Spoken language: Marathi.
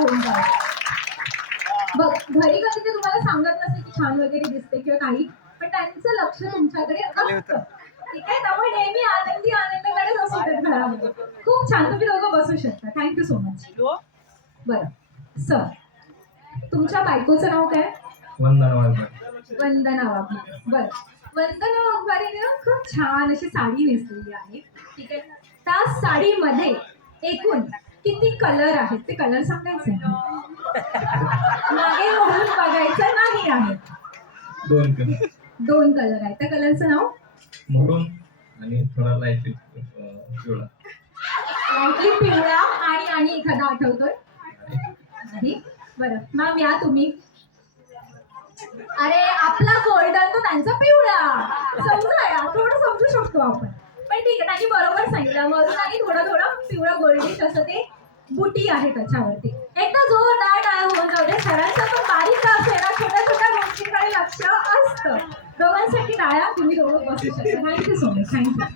होऊन जावं. बघ घरी कधी ते तुम्हाला सांगत नसते की छान वगैरे दिसते किंवा काही, पण त्यांचं लक्ष तुमच्याकडे असतं. ठीक आहे, त्यामुळे नेहमी आनंदी आनंदाकडे असू देत घरामध्ये. खूप छान, तुम्ही दोघं बसू शकता. Thank you so much. बरं सर, तुमच्या बायकोचं नाव काय? वंदना वाघमारे. वंदना वाघमारे. बरं, वंदना वाघमारेने ना खूप छान अशी साडी नेसलेली आहे. ठीक आहे, त्या साडीमध्ये एकूण किती कलर आहेत ते कलर सांगायचे मागे वळून बघायचं नाही आहे. 2 कलर. 2 कलर आहेत. त्या कलरचं नाव? मरून आणि थोडा लाईट पिवळा. लाईटली पिवळा आणि आणि एखादा आठवतोय? नाही. बरं मॅम या तुम्ही. अरे आपला गोल्डन तो त्यांचा पिवळा, समजा या, थोडं समजू शकतो आपण. पण ठीक आहे, त्यांनी बरोबर सांगितलं. मरून आणि थोडं थोडं पिवळं गोल्डिश असं ते बुटी आहे त्याच्यावरती. एकदा जोरदार टाळ्या होऊन जाऊ दे. सरांचं पण बारीक असेल ना, छोट्या छोट्या गोष्टींकडे लक्ष असतं. दोघांसाठी टाळ्या. तुम्ही दोघं बसू शकता. Thank you so much. थँक्यू.